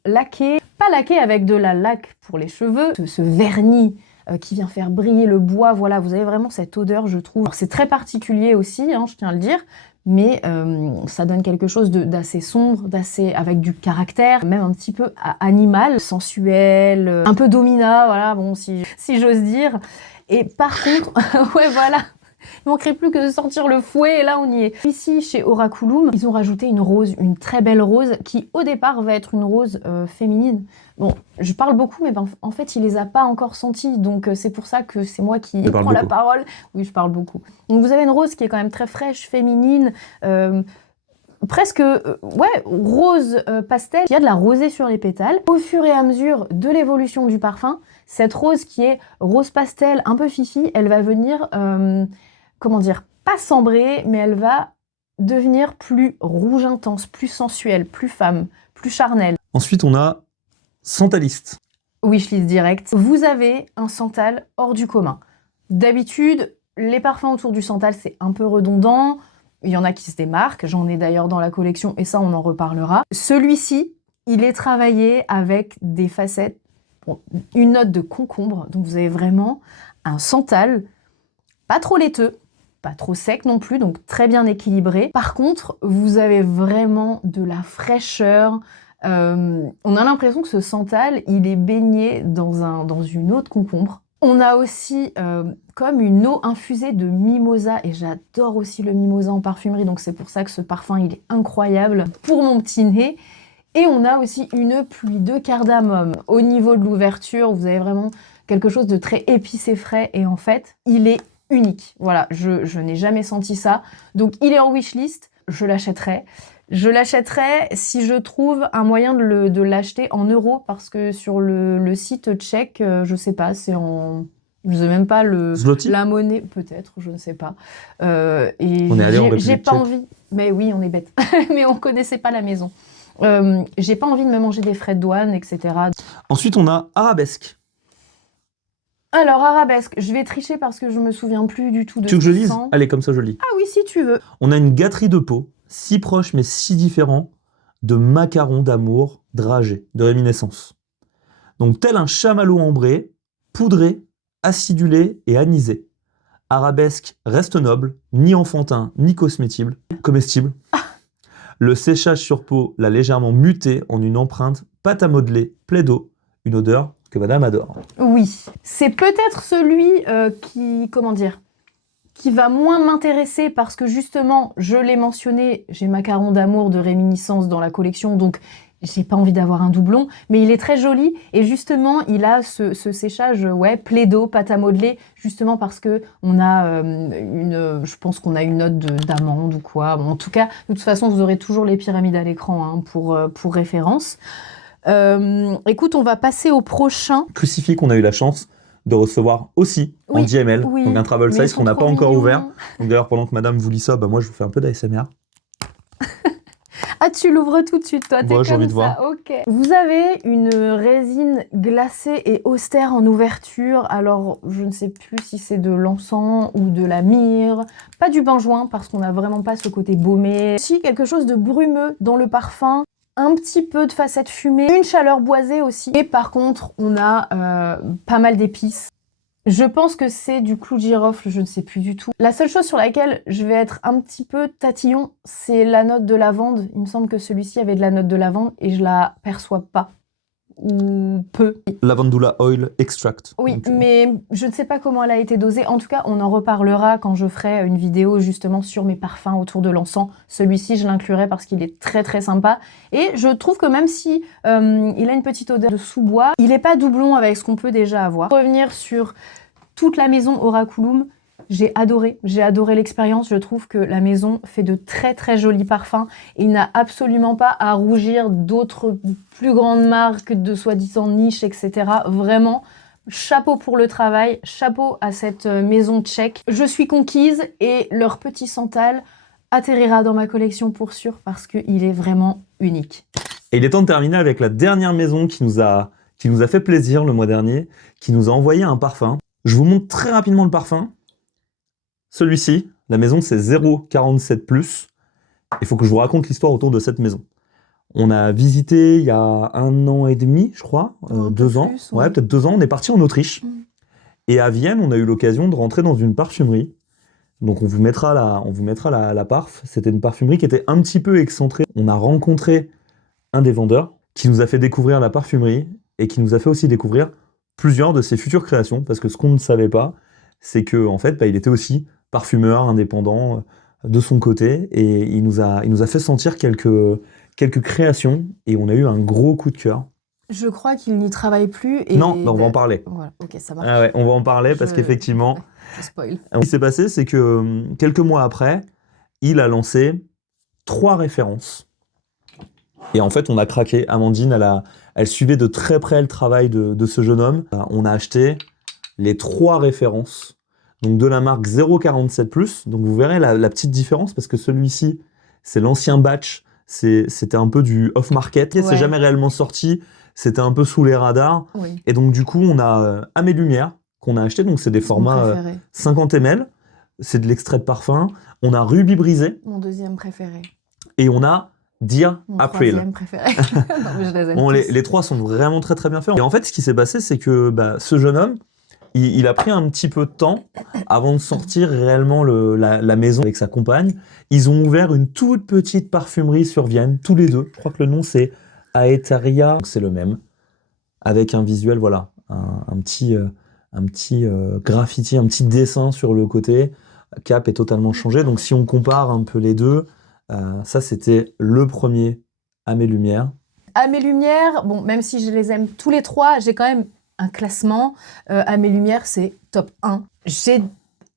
laqué, pas laqué avec de la laque pour les cheveux, ce vernis qui vient faire briller le bois, voilà, vous avez vraiment cette odeur, je trouve. C'est très particulier aussi, hein, je tiens à le dire, mais ça donne quelque chose d'assez sombre, avec du caractère, même un petit peu animal, sensuel, un peu domina, voilà, bon, si j'ose dire. Et par contre, ouais, voilà, il manquerait plus que de sortir le fouet, et là on y est. Ici, chez Oraculum, ils ont rajouté une rose, une très belle rose, qui au départ va être une rose féminine. Bon, je parle beaucoup, mais ben, en fait, il les a pas encore sentis, donc c'est pour ça que c'est moi qui prends la parole. Oui, je parle beaucoup. Donc vous avez une rose qui est quand même très fraîche, féminine, presque, ouais, rose pastel. Il y a de la rosée sur les pétales. Au fur et à mesure de l'évolution du parfum, cette rose qui est rose pastel, un peu fifi, elle va venir, comment dire, pas cambrer, mais elle va devenir plus rouge intense, plus sensuelle, plus femme, plus charnelle. Ensuite, on a Santaliste. Wishlist direct. Vous avez un santal hors du commun. D'habitude, les parfums autour du santal, c'est un peu redondant. Il y en a qui se démarquent. J'en ai d'ailleurs dans la collection et ça, on en reparlera. Celui-ci, il est travaillé avec des facettes, bon, une note de concombre. Donc vous avez vraiment un santal, pas trop laiteux, pas trop sec non plus, donc très bien équilibré. Par contre, vous avez vraiment de la fraîcheur. On a l'impression que ce santal, il est baigné dans une eau de concombre. On a aussi comme une eau infusée de mimosa, et j'adore aussi le mimosa en parfumerie, donc c'est pour ça que ce parfum, il est incroyable pour mon petit nez. Et on a aussi une pluie de cardamome. Au niveau de l'ouverture, vous avez vraiment quelque chose de très épicé frais, et en fait, il est unique. Voilà, je n'ai jamais senti ça. Donc il est en wishlist, je l'achèterai. Je l'achèterai si je trouve un moyen de l'acheter en euros, parce que sur le site tchèque, je sais pas, c'est en... Je sais même pas la monnaie, peut-être, je ne sais pas. Et on est allé en République j'ai pas tchèque. envie... Mais oui, on est bête. Mais on connaissait pas la maison. J'ai pas envie de me manger des frais de douane, etc. Ensuite, on a Arabesque. Alors, Arabesque, je vais tricher parce que je me souviens plus du tout de Tu veux que je lise? sens. Allez, comme ça, je lis. Ah oui, si tu veux. On a une gâterie de peau, si proche mais si différent, de macarons d'amour dragés, de réminiscence. Donc, tel un chamallow ambré, poudré, acidulé et anisé. Arabesque reste noble, ni enfantin, ni comestible. Le séchage sur peau l'a légèrement muté en une empreinte pâte à modeler, plaido, une odeur que madame adore. Oui, c'est peut-être celui qui, comment dire, qui va moins m'intéresser parce que justement, je l'ai mentionné, j'ai Macaron d'amour de réminiscence dans la collection, donc j'ai pas envie d'avoir un doublon, mais il est très joli et justement il a ce séchage Play-Doh, pâte à modeler, justement parce que on a je pense qu'on a une note d'amande ou quoi. Bon, en tout cas, de toute façon, vous aurez toujours les pyramides à l'écran hein, pour référence. Écoute, on va passer au prochain. Crucifix qu'on a eu la chance de recevoir aussi en DML, donc un travel size qu'on n'a pas encore ouvert. Donc d'ailleurs, pendant que madame vous lit ça, bah moi je vous fais un peu d'ASMR. Ah, tu l'ouvres tout de suite, toi, t'es comme j'ai envie de ça, voir. ok. Vous avez une résine glacée et austère en ouverture. Alors, je ne sais plus si c'est de l'encens ou de la myrrhe. Pas du benjoin, parce qu'on n'a vraiment pas ce côté baumé. Si, quelque chose de brumeux dans le parfum. Un petit peu de facettes fumées, une chaleur boisée aussi. Et par contre, on a pas mal d'épices. Je pense que c'est du clou de girofle, je ne sais plus du tout. La seule chose sur laquelle je vais être un petit peu tatillon, c'est la note de lavande. Il me semble que celui-ci avait de la note de lavande et je la perçois pas. Ou peu. Lavandula Oil Extract. Oui, mais je ne sais pas comment elle a été dosée. En tout cas, on en reparlera quand je ferai une vidéo justement sur mes parfums autour de l'encens. Celui-ci, je l'inclurai parce qu'il est très très sympa. Et je trouve que même si il a une petite odeur de sous-bois, il n'est pas doublon avec ce qu'on peut déjà avoir. Pour revenir sur toute la maison Oraculum, j'ai adoré l'expérience. Je trouve que la maison fait de très très jolis parfums. Il n'a absolument pas à rougir d'autres plus grandes marques de soi-disant niche, etc. Vraiment, chapeau pour le travail, chapeau à cette maison tchèque. Je suis conquise et leur petit santal atterrira dans ma collection pour sûr parce qu'il est vraiment unique. Et il est temps de terminer avec la dernière maison qui nous a fait plaisir le mois dernier, qui nous a envoyé un parfum. Je vous montre très rapidement le parfum. Celui-ci, la maison c'est 047+. Il faut que je vous raconte l'histoire autour de cette maison. On a visité il y a 1 an et demi, je crois, 2 ans. Plus, ouais, peut-être 2 ans. On est parti en Autriche. Et à Vienne, on a eu l'occasion de rentrer dans une parfumerie. Donc on vous mettra la parf. C'était une parfumerie qui était un petit peu excentrée. On a rencontré un des vendeurs qui nous a fait découvrir la parfumerie et qui nous a fait aussi découvrir plusieurs de ses futures créations. Parce que ce qu'on ne savait pas, c'est que en fait, il était aussi parfumeur indépendant de son côté et il nous a fait sentir quelques créations et on a eu un gros coup de cœur. Je crois qu'il n'y travaille plus. Et non, on va en parler. Voilà, ok, ça marche. Ah ouais, on va en parler parce qu'effectivement, spoil. Ce qui s'est passé, c'est que quelques mois après, il a lancé 3 références. Et en fait, on a craqué. Amandine, elle suivait de très près le travail de ce jeune homme. On a acheté les 3 références. Donc de la marque 047+. Donc vous verrez la petite différence parce que celui-ci, c'est l'ancien batch. C'était un peu du off-market. C'est jamais réellement sorti. C'était un peu sous les radars. Oui. Et donc du coup, on a à mes lumières qu'on a acheté. Donc c'est des formats 50 ml. C'est de l'extrait de parfum. On a Ruby Brisé. Mon deuxième préféré. Et on a Dear April. Mon troisième préféré. Non, mais je les aime tous. Les 3 sont vraiment très très bien faits. Et en fait, ce qui s'est passé, c'est que ce jeune homme, il a pris un petit peu de temps avant de sortir réellement la maison avec sa compagne. Ils ont ouvert une toute petite parfumerie sur Vienne, tous les deux. Je crois que le nom c'est Aetaria. C'est le même, avec un visuel, voilà, un petit graffiti, un petit dessin sur le côté. Cap est totalement changé. Donc si on compare un peu les deux, ça c'était le premier à mes lumières. À mes lumières, bon, même si je les aime tous les 3, j'ai quand même un classement. À mes lumières, c'est top 1. J'ai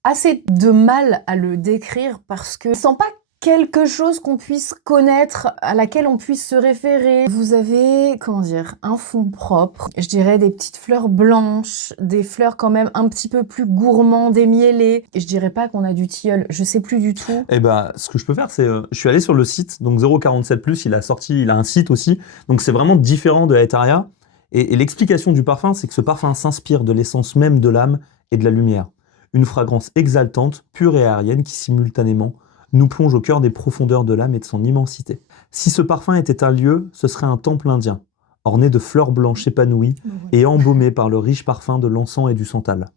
assez de mal à le décrire parce que je sens pas quelque chose qu'on puisse connaître, à laquelle on puisse se référer. Vous avez, comment dire, un fond propre, je dirais des petites fleurs blanches, des fleurs quand même un petit peu plus gourmandes, émiellées. Et je dirais pas qu'on a du tilleul, je sais plus du tout. Eh ben, ce que je peux faire, c'est, je suis allé sur le site, donc 047+, il a un site aussi, donc c'est vraiment différent de Aetaria. Et l'explication du parfum, c'est que ce parfum s'inspire de l'essence même de l'âme et de la lumière. Une fragrance exaltante, pure et aérienne qui simultanément nous plonge au cœur des profondeurs de l'âme et de son immensité. Si ce parfum était un lieu, ce serait un temple indien, orné de fleurs blanches épanouies et embaumé par le riche parfum de l'encens et du santal,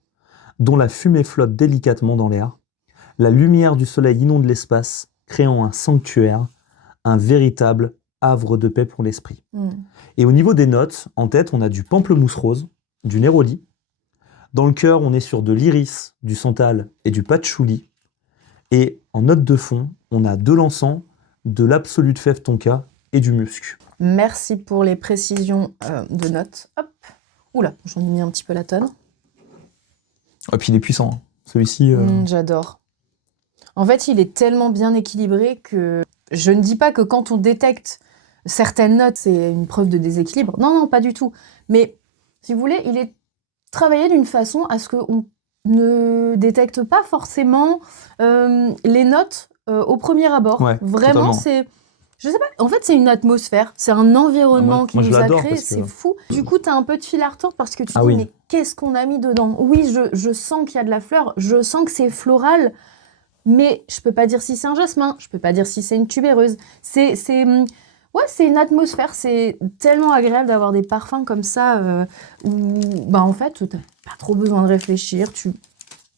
dont la fumée flotte délicatement dans l'air. La lumière du soleil inonde l'espace, créant un sanctuaire, un véritable havre de paix pour l'esprit. Et au niveau des notes, en tête, on a du pamplemousse rose, du néroli. Dans le cœur, on est sur de l'iris, du santal et du patchouli. Et en note de fond, on a de l'encens, de l'absolue fève tonka et du musc. Merci pour les précisions de notes. Hop. Oula, j'en ai mis un petit peu la tonne. Et puis il est puissant, hein. Celui-ci... J'adore. En fait, il est tellement bien équilibré que je ne dis pas que quand on détecte certaines notes, c'est une preuve de déséquilibre. Non, non, pas du tout. Mais si vous voulez, il est travaillé d'une façon à ce qu'on ne détecte pas forcément les notes au premier abord. Ouais, vraiment, totalement. c'est... Je sais pas, en fait, c'est une atmosphère, c'est un environnement qui nous a créé, c'est fou. Du coup, t'as un peu de fil à retordre parce que tu te dis, mais qu'est-ce qu'on a mis dedans? Oui, je sens qu'il y a de la fleur, je sens que c'est floral, mais je peux pas dire si c'est un jasmin, je peux pas dire si c'est une tubéreuse. C'est une atmosphère, c'est tellement agréable d'avoir des parfums comme ça, où, bah, en fait, t'as pas trop besoin de réfléchir, tu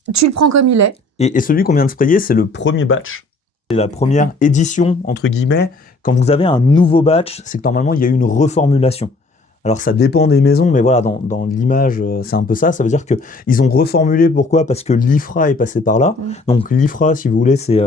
le prends comme il est. Et celui qu'on vient de sprayer, c'est le premier batch. C'est la première édition, entre guillemets. Quand vous avez un nouveau batch, c'est que normalement, il y a eu une reformulation. Alors, ça dépend des maisons, mais voilà, dans l'image, c'est un peu ça. Ça veut dire qu'ils ont reformulé. Pourquoi? Parce que l'IFRA est passé par là. Donc, l'IFRA, si vous voulez, c'est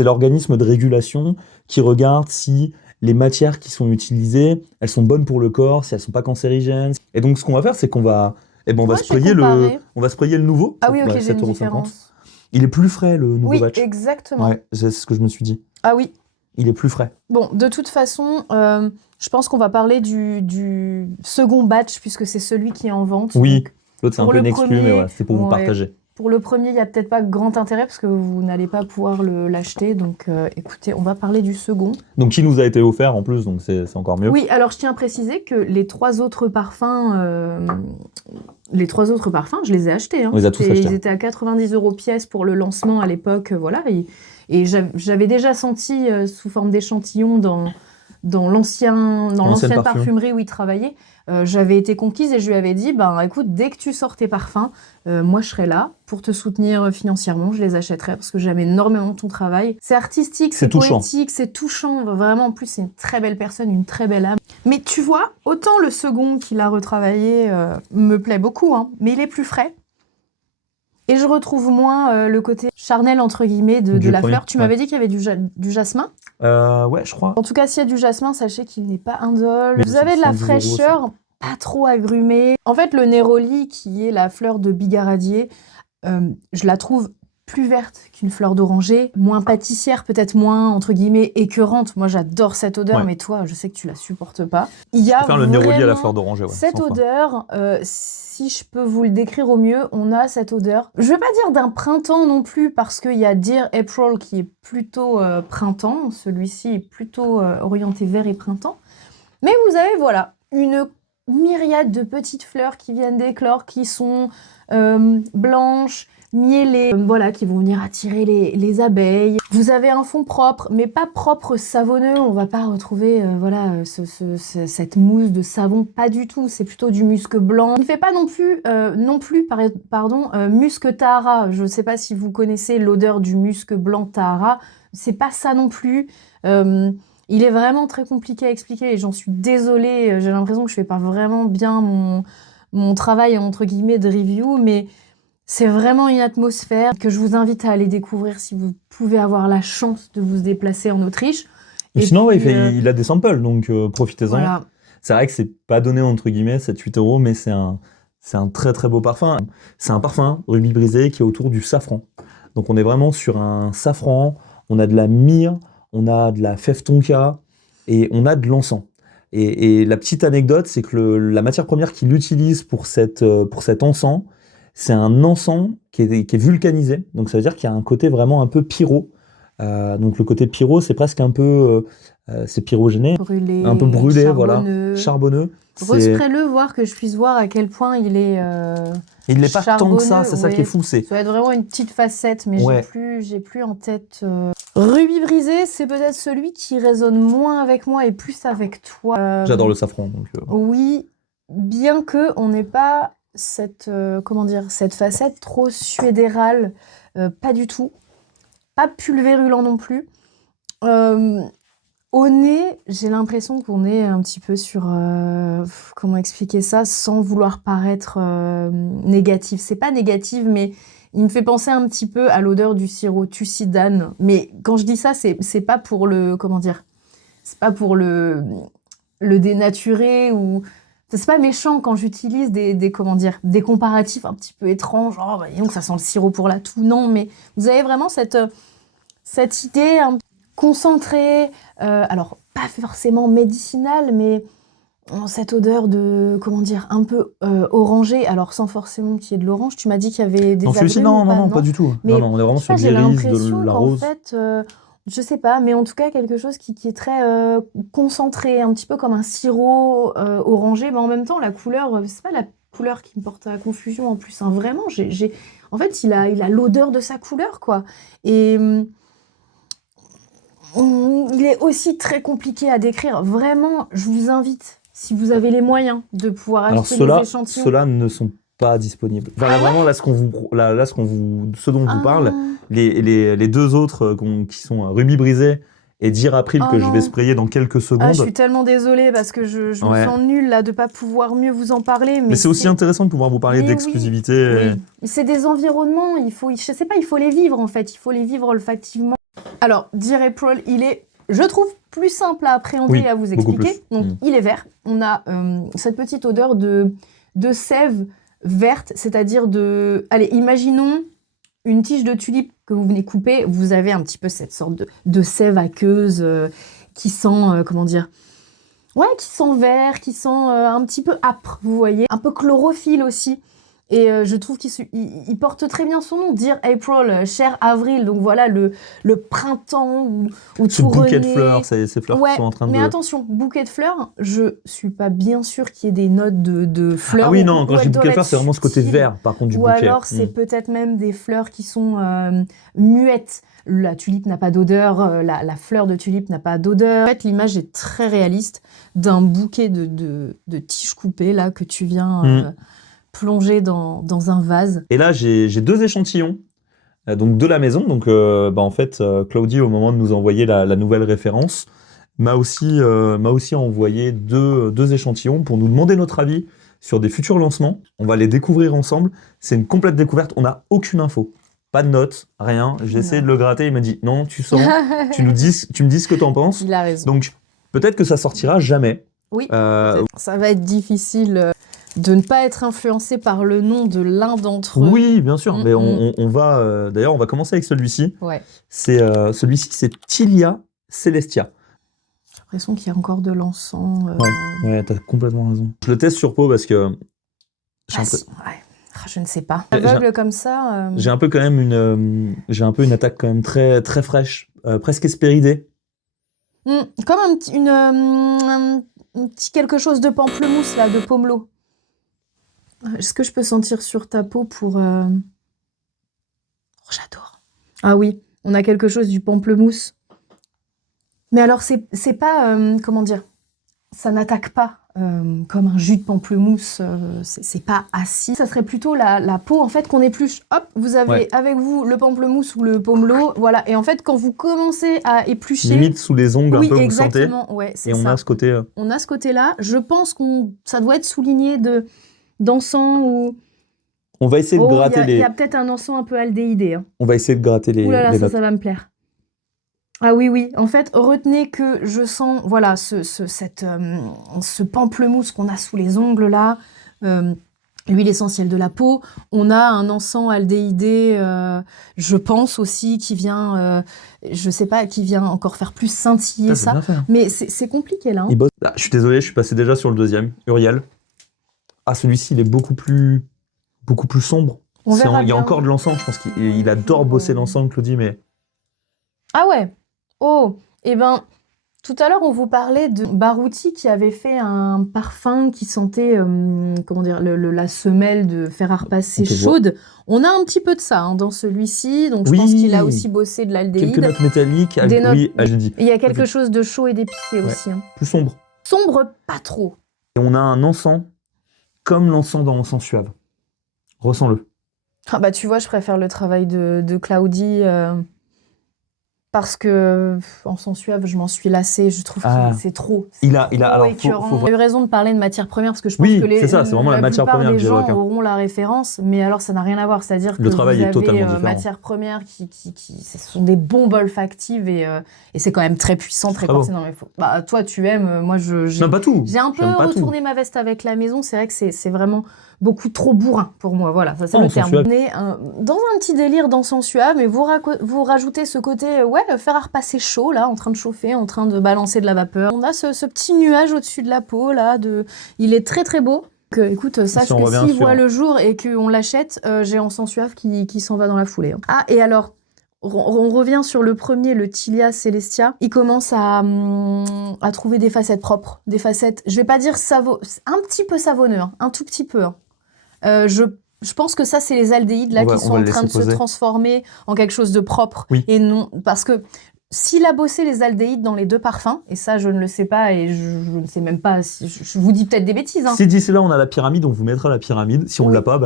l'organisme de régulation qui regarde si les matières qui sont utilisées, elles sont bonnes pour le corps, si elles sont pas cancérigènes. Et donc, ce qu'on va faire, c'est qu'on va, on va sprayer le nouveau. Ah oui, ok, j'ai une différence. Il est plus frais, le nouveau batch. Oui, exactement. Ouais, c'est ce que je me suis dit. Ah oui. Il est plus frais. Bon, de toute façon, je pense qu'on va parler du second batch, puisque c'est celui qui est en vente. Oui, l'autre c'est un peu une exclu, mais ouais, c'est pour vous partager. Pour le premier, il n'y a peut-être pas grand intérêt, parce que vous n'allez pas pouvoir l'acheter. Donc, écoutez, on va parler du second. Donc, qui nous a été offert en plus, donc c'est encore mieux. Oui, alors je tiens à préciser que les trois autres parfums, je les ai achetés. Hein. On les a tous achetés. Ils étaient à 90 € pièce pour le lancement à l'époque, voilà. Et j'avais déjà senti sous forme d'échantillon dans l'ancienne parfumerie où il travaillait. J'avais été conquise et je lui avais dit, écoute, dès que tu sors tes parfums, moi je serai là pour te soutenir financièrement, je les achèterai parce que j'aime énormément ton travail. C'est artistique, c'est poétique, c'est touchant, vraiment. En plus, c'est une très belle personne, une très belle âme. Mais tu vois, autant le second qu'il a retravaillé me plaît beaucoup, hein, mais il est plus frais. Et je retrouve moins le côté charnel, entre guillemets, de la fleur. Tu m'avais dit qu'il y avait du jasmin? Ouais, je crois. En tout cas, s'il y a du jasmin, sachez qu'il n'est pas indole. Vous avez de la fraîcheur, pas trop agrumée. En fait, le néroli, qui est la fleur de bigaradier, je la trouve plus verte qu'une fleur d'oranger, moins pâtissière, peut-être moins, entre guillemets, écœurante. Moi, j'adore cette odeur, mais toi, je sais que tu la supportes pas. Il y a faire le néroli à la fleur d'oranger, cette odeur, si je peux vous le décrire au mieux, on a cette odeur. Je vais pas dire d'un printemps non plus, parce qu'il y a Dear April qui est plutôt printemps. Celui-ci est plutôt orienté vert et printemps. Mais vous avez, voilà, une myriade de petites fleurs qui viennent d'éclore, qui sont blanches, miellées, voilà, qui vont venir attirer les abeilles. Vous avez un fond propre, mais pas propre savonneux. On va pas retrouver cette mousse de savon, pas du tout. C'est plutôt du musc blanc. Il ne fait pas non plus, musc Tahara. Je ne sais pas si vous connaissez l'odeur du musc blanc Tahara. C'est pas ça non plus. Il est vraiment très compliqué à expliquer et j'en suis désolée. J'ai l'impression que je fais pas vraiment bien mon travail, entre guillemets, de review, mais c'est vraiment une atmosphère que je vous invite à aller découvrir si vous pouvez avoir la chance de vous déplacer en Autriche. Et sinon, puis, il a des samples, donc profitez-en. Voilà. C'est vrai que c'est pas donné, entre guillemets, 7-8 €, mais c'est un très très beau parfum. C'est un parfum rubis brisé qui est autour du safran. Donc on est vraiment sur un safran, on a de la myrrhe, on a de la fève tonka et on a de l'encens. Et la petite anecdote, c'est que la matière première qu'il utilise pour cet encens, c'est un encens qui est vulcanisé. Donc ça veut dire qu'il y a un côté vraiment un peu pyro. Donc le côté pyro, c'est presque un peu c'est pyrogéné, un peu brûlé, charbonneux. Charbonneux. Respray-le, voir que je puisse voir à quel point il est il n'est pas tant que ça, c'est ça qui est fou. Ça va être vraiment une petite facette, mais j'ai plus en tête. Rubis brisé, c'est peut-être celui qui résonne moins avec moi et plus avec toi. J'adore le safran. Donc, oui, bien que on n'ait pas cette facette trop suédérale, pas du tout. Pas pulvérulent non plus. Au nez, j'ai l'impression qu'on est un petit peu sur... comment expliquer ça sans vouloir paraître négatif. C'est pas négatif, mais il me fait penser un petit peu à l'odeur du sirop Tussidane. Mais quand je dis ça, c'est pas pour le... Comment dire? C'est pas pour le le dénaturer ou... C'est pas méchant quand j'utilise comment dire, des comparatifs un petit peu étranges, genre, bah, disons que ça sent le sirop pour la toux. Non, mais vous avez vraiment cette idée concentrée, alors pas forcément médicinale, mais cette odeur de, comment dire, un peu orangée, alors sans forcément qu'il y ait de l'orange. Tu m'as dit qu'il y avait des agrumes non, pas du tout. Mais non, on est vraiment sur j'ai l'iris, l'impression de la qu'en rose. fait, je sais pas, mais en tout cas quelque chose qui est très concentré, un petit peu comme un sirop orangé, mais en même temps la couleur, c'est pas la couleur qui me porte à confusion en plus, hein. Vraiment, en fait, il a l'odeur de sa couleur, quoi. Et il est aussi très compliqué à décrire. Vraiment, je vous invite, si vous avez les moyens, de pouvoir acheter des échantillons. Ceux-là ne sont pas disponibles. Enfin, vraiment, là, ce dont on vous parle, les deux autres qui sont Ruby Brisé et Dire April que je vais sprayer dans quelques secondes. Je suis tellement désolée parce que je me sens nulle là de pas pouvoir mieux vous en parler. Mais c'est aussi intéressant de pouvoir vous parler d'exclusivité. Oui. C'est des environnements, je sais pas, il faut les vivre en fait, il faut les vivre olfactivement. Alors, Dear April, il est, je trouve, plus simple à appréhender et à vous expliquer. Donc, il est vert. On a cette petite odeur de sève verte, c'est-à-dire allez, imaginons une tige de tulipe que vous venez couper. Vous avez un petit peu cette sorte de sève aqueuse qui sent, comment dire, ouais, qui sent vert, qui sent un petit peu âpre, vous voyez. Un peu chlorophylle aussi. Et je trouve qu'il porte très bien son nom, Dear April, cher Avril. Donc voilà, le printemps où ce tout bouquet de renaît. fleurs, ces fleurs qui sont en train de... Mais attention, bouquet de fleurs, je suis pas bien sûre qu'il y ait des notes de fleurs. Ah oui, non, quand je dis bouquet de fleurs, c'est vraiment ce côté vert, par contre, du bouquet. Ou alors, c'est peut-être même des fleurs qui sont muettes. La tulipe n'a pas d'odeur, la fleur de tulipe n'a pas d'odeur. En fait, l'image est très réaliste d'un bouquet de tiges coupées, là, que tu viens... plonger dans un vase. Et là, j'ai 2 échantillons donc de la maison. Donc, en fait, Claudie, au moment de nous envoyer la nouvelle référence, m'a aussi envoyé deux échantillons pour nous demander notre avis sur des futurs lancements. On va les découvrir ensemble. C'est une complète découverte. On n'a aucune info. Pas de notes, rien. J'ai essayé de le gratter. Il m'a dit non, tu sens, tu me dis ce que tu en penses. Il a raison. Donc, peut-être que ça sortira jamais. Oui, ça va être difficile de ne pas être influencé par le nom de l'un d'entre eux. Oui, bien sûr. Mais on va... D'ailleurs, on va commencer avec celui-ci. Ouais. Celui-ci, c'est Tilia Celestia. J'ai l'impression qu'il y a encore de l'encens. Ouais, t'as complètement raison. Je le teste sur peau parce que... Je ne sais pas. Aveugle comme ça... J'ai un peu quand même une attaque quand même très, très fraîche, presque hespéridée. Comme un petit quelque chose de pamplemousse, là, de pomelo. Est-ce que je peux sentir sur ta peau pour... Oh, j'adore. Ah oui, on a quelque chose du pamplemousse. Mais alors, c'est pas... comment dire? Ça n'attaque pas comme un jus de pamplemousse. C'est pas acide. Ça serait plutôt la peau, en fait, qu'on épluche. Hop, vous avez avec vous le pamplemousse ou le pomelo. Voilà. Et en fait, quand vous commencez à éplucher... Limite sous les ongles, un peu, exactement. Vous sentez. Ouais, c'est et ça. On a ce côté... On a ce côté-là. Je pense que ça doit être souligné d'encens ou... On va essayer de gratter Il y a peut-être un encens un peu aldéhydé. Hein. On va essayer de gratter les... Ouh là là, ça va me plaire. Ah oui. En fait, retenez que je sens, voilà, ce pamplemousse qu'on a sous les ongles là, l'huile essentielle de la peau. On a un encens aldéhydé, je pense aussi, qui vient, je sais pas, qui vient encore faire plus scintiller ça. Mais c'est compliqué là. Hein. Je suis désolé, je suis passé déjà sur le deuxième, Uriel. Ah, celui-ci, il est beaucoup plus sombre. Il y a encore de l'encens, je pense qu'il adore bosser l'encens, Claudie, mais... Ah ouais. Oh, et ben, tout à l'heure, on vous parlait de Barouti qui avait fait un parfum qui sentait, comment dire, la semelle de fer à repasser chaude. On a un petit peu de ça dans celui-ci, donc je pense qu'il a aussi bossé de l'aldéhyde. Quelques notes métalliques, il y a quelque chose de chaud et d'épicé aussi. Hein. Plus sombre. Sombre, pas trop. Et on a un encens comme l'encens dans l'encens suave. Ressens-le. Ah bah tu vois, je préfère le travail de Claudie... parce que Encens Suave, je m'en suis lassée. Je trouve que c'est trop. Alors, écœurant. J'ai eu raison de parler de matière première parce que je pense que c'est ça, c'est vraiment la matière première les que j'évoque. gens auront la référence, mais alors ça n'a rien à voir. C'est-à-dire que le travail vous est totalement avez différent. matières premières ce sont des bombes olfactives et c'est quand même très puissant, très corsé. Non, mais toi, tu aimes. Moi, j'aime pas tout. J'ai un peu retourné ma veste avec la maison. C'est vrai que c'est vraiment beaucoup trop bourrin pour moi. Voilà, ça c'est le terme. On est dans un petit délire d'encens suave, mais vous rajoutez ce côté, fer à repasser chaud, là, en train de chauffer, en train de balancer de la vapeur. On a ce petit nuage au-dessus de la peau, là. Il est très très beau. Écoute, sache que s'il voit le jour et qu'on l'achète, j'ai Encens Suave qui s'en va dans la foulée. Ah, et alors, on revient sur le premier, le Tilia Celestia. Il commence à trouver des facettes propres, des facettes, je vais pas dire un petit peu savonneux, un tout petit peu. Je pense que ça, c'est les aldéhydes là qui sont en train de se transformer en quelque chose de propre. Oui. Et non, parce que s'il a bossé les aldéhydes dans les deux parfums, et ça, je ne le sais pas, et je ne sais même pas, je vous dis peut-être des bêtises. Si d'ici là, on a la pyramide, on vous mettra la pyramide. Si on ne l'a pas,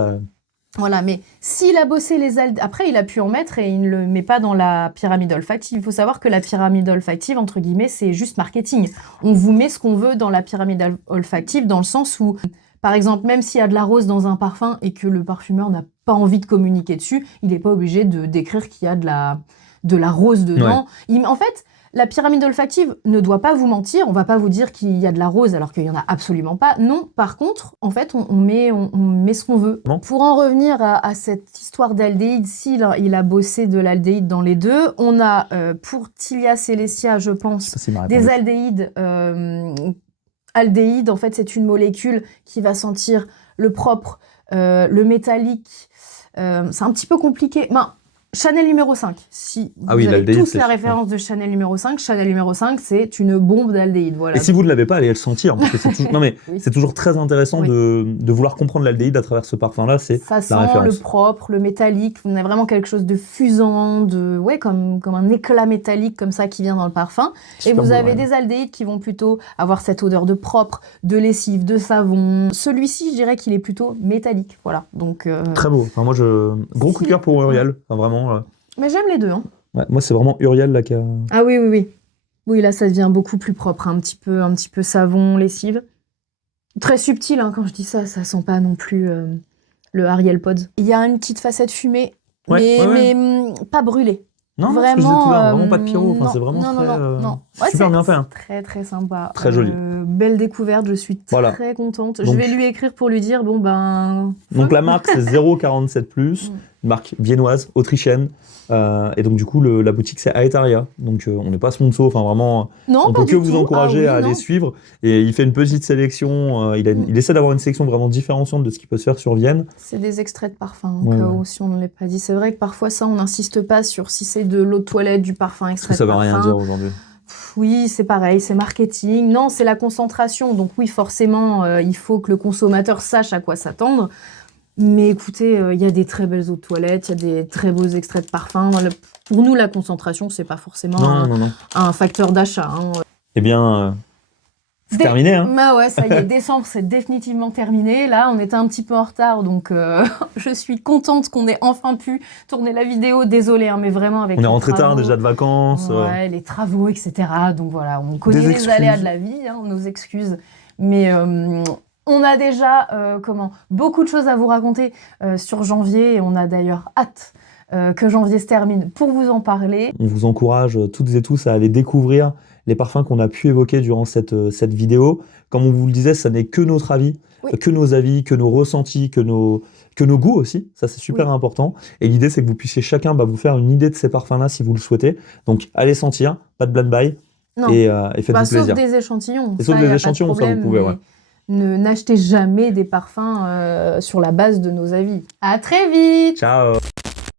Voilà, mais s'il a bossé les aldéhydes, après, il a pu en mettre et il ne le met pas dans la pyramide olfactive. Il faut savoir que la pyramide olfactive, entre guillemets, c'est juste marketing. On vous met ce qu'on veut dans la pyramide olfactive, dans le sens où... Par exemple, même s'il y a de la rose dans un parfum et que le parfumeur n'a pas envie de communiquer dessus, il n'est pas obligé de décrire qu'il y a de la rose dedans. Ouais. En fait, la pyramide olfactive ne doit pas vous mentir. On ne va pas vous dire qu'il y a de la rose alors qu'il n'y en a absolument pas. Non, par contre, en fait, on met ce qu'on veut. Non. Pour en revenir à cette histoire d'aldéhyde, il a bossé de l'aldéhyde dans les deux. On a, pour Tilia Celestia, je pense, des aldéhydes... Aldéhyde, en fait, c'est une molécule qui va sentir le propre, le métallique. C'est un petit peu compliqué. Chanel numéro 5. Si vous avez tous la référence de Chanel numéro 5, Chanel numéro 5, c'est une bombe d'aldéhyde. Voilà. Et si vous ne l'avez pas, allez le sentir. Parce que c'est toujours très intéressant de vouloir comprendre l'aldéhyde à travers ce parfum-là. Ça sent le propre, le métallique. On a vraiment quelque chose de fusant, comme un éclat métallique comme ça qui vient dans le parfum. Et vous avez des aldéhydes qui vont plutôt avoir cette odeur de propre, de lessive, de savon. Celui-ci, je dirais qu'il est plutôt métallique. Voilà. Donc, très beau. Enfin, moi, gros coup de cœur pour Uriel. Enfin, vraiment. Mais j'aime les deux. Hein. Ouais, moi, c'est vraiment Uriel là qui a... Ah oui. Oui, là, ça devient beaucoup plus propre. Un petit peu savon, lessive. Très subtil, quand je dis ça sent pas non plus le Ariel Pods. Il y a une petite facette fumée, mais pas brûlée. Non, vraiment, vraiment pas de pyro. Enfin, c'est vraiment non. Super bien fait. Très, très sympa. Très joli. Belle découverte, je suis très contente. Donc, je vais lui écrire pour lui dire, Donc la marque, c'est 047+, une marque viennoise, autrichienne. Et donc, du coup, la boutique, c'est Aetaria. Donc, on n'est pas sponsor. Enfin, vraiment, on peut que vous encourager à aller suivre. Et il fait une petite sélection. Il essaie d'avoir une sélection vraiment différenciante de ce qui peut se faire sur Vienne. C'est des extraits de parfum, si on ne l'a pas dit. C'est vrai que parfois, ça, on n'insiste pas sur si c'est de l'eau de toilette, du parfum, extrait de parfum. Ça ne veut rien dire aujourd'hui. Oui, c'est pareil, c'est marketing. Non, c'est la concentration. Donc oui, forcément, il faut que le consommateur sache à quoi s'attendre. Mais écoutez, il y a des très belles eaux de toilette, il y a des très beaux extraits de parfum. Pour nous, la concentration, c'est pas forcément un facteur d'achat. Eh bien, c'est terminé. Ça y est, décembre, c'est définitivement terminé. Là, on était un petit peu en retard, donc je suis contente qu'on ait enfin pu tourner la vidéo. Désolée, mais vraiment avec on est rentré tard déjà de vacances. Les travaux, etc. Donc voilà, on connaît les aléas de la vie, nos excuses. Mais on a déjà beaucoup de choses à vous raconter sur janvier et on a d'ailleurs hâte que janvier se termine pour vous en parler. On vous encourage toutes et tous à aller découvrir les parfums qu'on a pu évoquer durant cette vidéo. Comme on vous le disait, ça n'est que notre avis, que nos avis, que nos ressentis, que nos goûts aussi. Ça, c'est super important. Et l'idée, c'est que vous puissiez chacun vous faire une idée de ces parfums-là si vous le souhaitez. Donc, allez sentir, pas de blind buy et faites-vous plaisir. Sauf des échantillons. Sauf des échantillons, ça vous pouvez, N'achetez jamais des parfums sur la base de nos avis. À très vite. Ciao.